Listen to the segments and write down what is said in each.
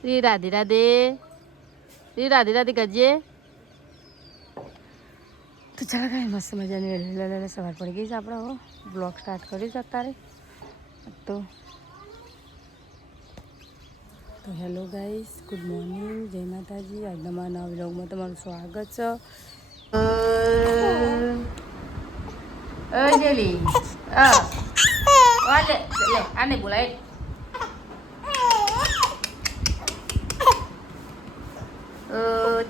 શ્રી રાધે રાધે. શ્રી રાધે રાધે કરજે. તો ચાલો કાંઈ મસ્ત મજાની વહેલી સવાર પડી ગઈ છે. આપણે હવે બ્લોગ સ્ટાર્ટ કર્યું છે અત્યારે. તો હેલો ગાઈસ, ગુડ મોર્નિંગ, જય માતાજી. આજના મારા નવા બ્લોગમાં તમારું સ્વાગત છે. જેલી લે આને બોલાય.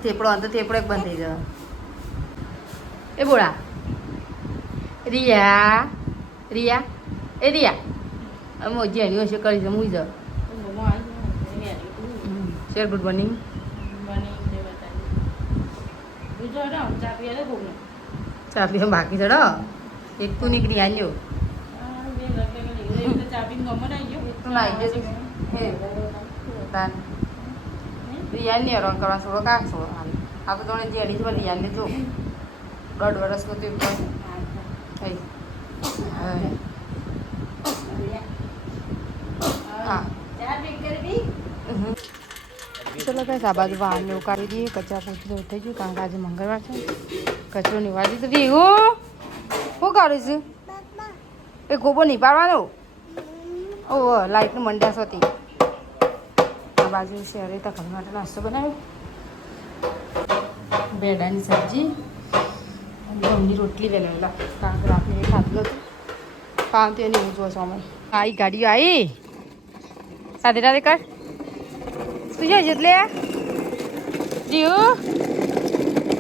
થેપડો તો થેપડો એક બંધ થઈ ગયો. એ બોલા રિયા રિયા એ રિયા અમે જેણી હશે કરી છે. મુઈ જાઉં. Share good morning. ચા પીવા બાકી ચડો. એક તું નીકળી આવ્યો. રિયાન ને રંગ કરવા છોડો કાક છોડો. આ તો તમે જેડી જ રિયાન ને જો 1.5 વર્ષનો તો ચલો કઈ આ બાજુ બહાર ને ઉકાળી દઈએ. કચરા પોતું થઈ ગયું કારણ કે આજે મંગળવાર છે. કચરો નિવાળી તો બી હું શું કરું છું? એ ગોબો નહીં પાડવાનો. ઓહો લાઇટનું મંડાસ હતી. આ બાજુ શહેરે તકલ માટે નાસ્તો બનાવ્યો. ભેડાની સબ્જી અને ઘઉંની રોટલી બનાવેલા કારણ કે રાત્રે ખાધું હતું. કામ તો એને એવું જોશો અમે. આવી ગાડીઓ આવી સાથે રાધે કર. તું જાય એટલે જીવ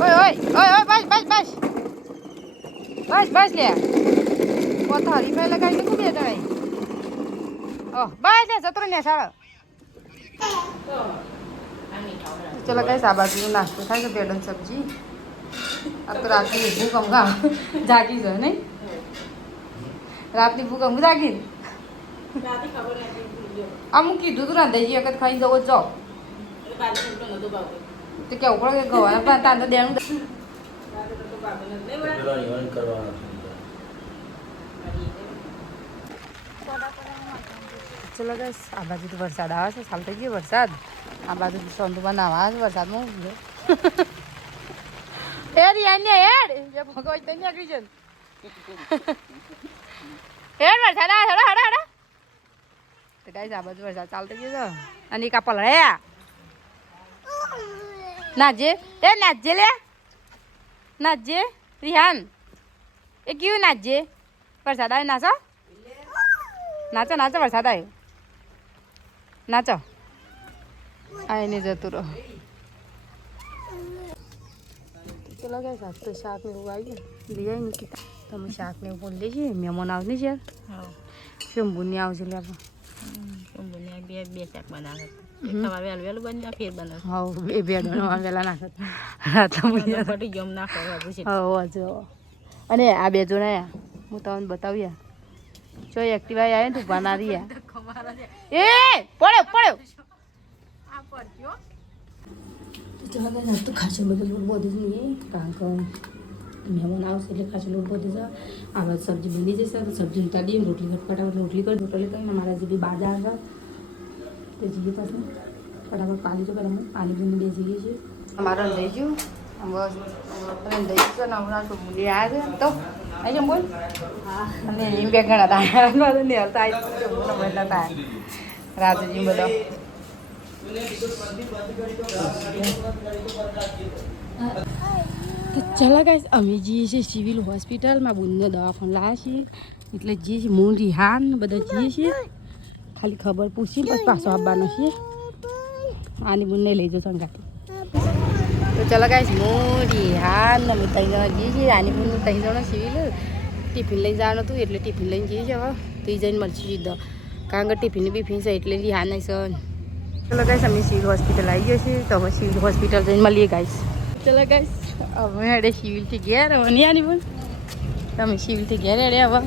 ઓય ઓય ઓય ઓય બસ બસ બસ બસ બસ લે પોતા હરીફાઈ લગાવી તું બે જણાય. ઓહ બસ લે જતો ને સારો. ચલો કઈ સાબાજીનો નાસ્તો થાય છે. ભેડન સબ્જી. આ તો રાતની ભૂખ અમગા જાગી જાય નહીં. રાતની ભૂખ અમુક જાગી અમુક કીધું તું રાંધાઈ વખત ખાઈ જવો જાઓ તો કેવું પડે કે ગવાના પણ તાંતો દેણું. ચલો બસ આ બાજુ તો વરસાદ આવે છે. ચાલુ થઈ ગયો વરસાદ. આ બાજુ સોંદુમાં નાવા આવે છે વરસાદમાં. એ રિયા ને હેડ જે ભગવાન તઈ નીકળી છે. હેડ વરસાદ આવે હડા હડા હડા. તો ગાઈસ આ બાજુ વરસાદ ચાલુ થઈ ગયો છે. અને કા પલળ્યા નાજે એ નાજે લે નાજે રિહાન એ કયું નાજે. વરસાદ આવે નાચો નાચો નાચો. વરસાદ આવે નાચો. આ એને જતું રહો. ચલો ગાઈસ આજ તો શાક ને એવું આવી ગયું. લઈ આવી નીકળતા તમે શાક ને એવું બોલી લેજે. મહેમાન આવશે ને યાર. શંભુની આવશે લે આપણે. શંભુની બે શાક બનાવે. સવારે વહેલું વહેલું બની ફેર બનાવે. હા એ બે વહેલા નાખે. રાતના જમ નાખો. અને આ બે જો ને હું તમને બતાવ્યા જો એક્ટિવા આવે ને તું બનાવી એ પડ્યો પડ્યો. ચલો કઈ તો ખાસો બધો લોટ બધું જોઈએ કારણ કે મહેમાન આવશે એટલે ખાસો લોટ બધું છે. આ બાદ સબ્જી બની જશે તો સબ્જી ઉતારી દઈએ. રોટલી ફટાફટ રોટલી કરી રોટલી કરીને મારા જે બી બાજા આવે તે જઈએ પછી ફટાફટ પાણી તો પહેલાં પાણી પીને બે જઈએ છીએ. અમારે લઈ ગયું બસ લઈ ગયું ને હમણાં તો ભૂલી આવ્યા છે તો આવી જાવ બોલ. હા અને એમ બે ઘણા હતા ને હતા રાજુજી બધા. તો ચાલો ગાઈસ અમે જઈએ છીએ સિવિલ હોસ્પિટલમાં. બુનનો દવાખાનો લાવ્યા છીએ એટલે જઈએ છીએ. હું રિહાન બધા જઈએ છીએ. ખાલી ખબર પૂછી બસ પાછો આવવાનો છીએ. આની બુનને લઈ જાઓ સંગાથી. તો ચાલો ગાઈસ હું રિહાન અમે 3 જણા જઈએ છીએ. આની બુનનું 3 જણા સિવિલ ટિફિન લઈને જવાનું હતું એટલે ટિફિન લઈને જઈએ છીએ. હવે તો જઈને મળશે સીધો કારણ કે ટિફિન બી ફીસ એટલે રિહાન નહીં સર. ચલો ગાઈસ અમે સિવિલ હોસ્પિટલ આવી ગયા છીએ તો હવે સિવિલ હોસ્પિટલ જઈને મળીએ ગાઈસ. ચલો ગાઈસ હવે હેડે સિવિલથી ઘેર હવે નહીં આની બોલ તમે સિવિલથી ઘેર હેડે હવે.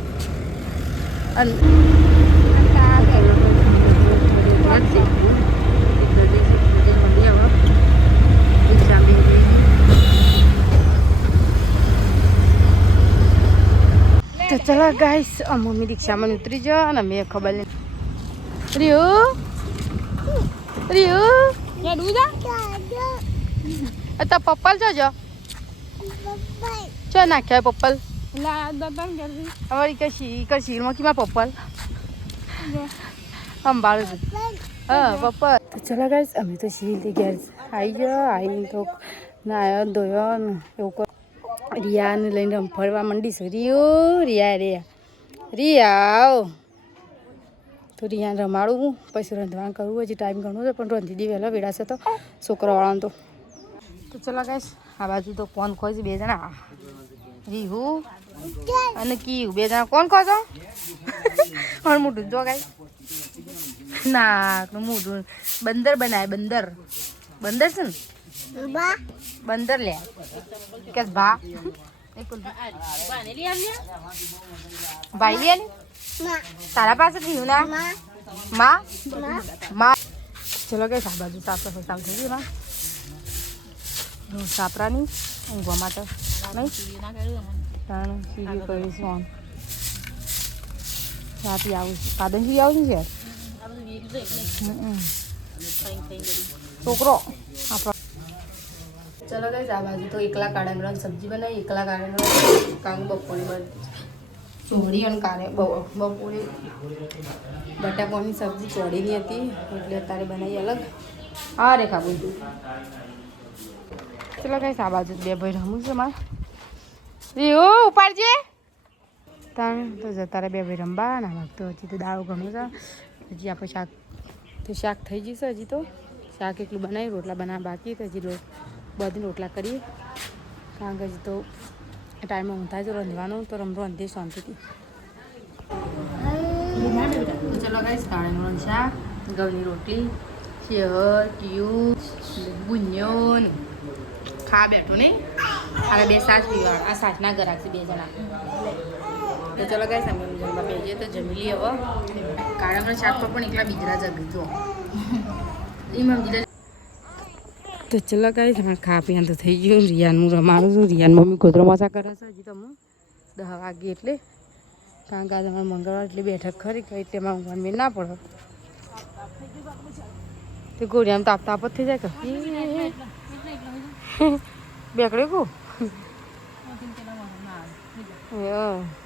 તો ચલો ગાઈસ મમ્મી રિક્ષામાં ઉતરી જાઓ અને મેં ખબર નહીં રહ્યું રીયું યા દૂધા તો પપ્પલ જો ચો નાખ્યા પપ્પલ અમારી કશી માં કીમાં પપ્પલ અંબાળું છું હા પપ્પલ તો ચલો ગાઈસ અમે તો સીધી ઘેર આવી ગયો આવીને તો નાયો ધોયો ને એવું કર રિયાને લઈને ફરવા માંડીશું રિયા તો રિયાને રમાડું પછી રંધવાનું કરવું હજી ટાઈમ ઘણો છે પણ રંધી દી વહેલા વેડાશે તો છોકરાવાળાને તો ચલો ગાઈસ આ બાજુ તો કોણ ખોય છે બે જણા રીહુ અને કીયું બે જણા કોણ ખો છો પણ મોટું જો ગાઈસ ના મોટું બંદર બનાવે બંદર છે ને બંદર લે કે ભા ભાઈ લે તારા પાસે થયું ના માં ચલો કે આ બાજુ સાફ સફાઈ ચાલુ થઈ ગઈ માં સાપરાની ઊંઘવા માટે નહીં સીધી કરીશું ત્યાંથી આવું છું કાદનજી આવું છે છોકરો આપણો ચલો ગઈ આ બાજુ તો એકલા કાળા સબ્જી બનાવી એકલા કાળા કાંગ બપોરે ચોળી અને કારે બપોરે બટાકાની સબ્જી ચોળીની હતી એટલે અત્યારે બનાવી અલગ હા રેખા બધું ચલો કઈ આ બાજુ બે ભાઈ રમું છે મારે રીહુ ઉપાડજે તાણ તો જતા બે ભાઈ રમવા ના વાગતો હજી તો દાળ ઘણું છે હજી આપણે શાક થઈ જશે હજી તો શાક એટલું બનાવી રોટલા બનાવવા બાકી તો હજી બધી રોટલા કરીએ કારણ કે હજી તો ટાઈમમાં ઊંઘાય છે રંધવાનું તો રંધી શાંતિથી ચલો ગાઈસ કાળાનું શાક ઘઉંની રોટલી શેર ટ્યુબ ગુંજો ખા બેઠો ને આ બે સાસ પીવા આ સાસના ઘર રાખશે બે જણા તો ચલો ગાઈસ અમે જમવા બેસીએ તો જમી લઈએ હવે કાળાનું શાક પર પણ એકલા બીજરા જગી જો એમાં બીજા તો ચલો ગાઈસ અમારે ખા પીવાનું તો થઈ ગયું રિયાનું રમાડું છું રિયાન મમ્મી ગોદરો માસા કરે છે હજી તો હું 10 વાગે એટલે કારણ કે આજે અમારે મંગળવાર એટલે બેઠક ખરી એટલે એમાં ઊંઘવાનું મેં ના પડે તે ગોળી આમ તાપ તાપ જ થઈ જાય કે બેકડે કો હા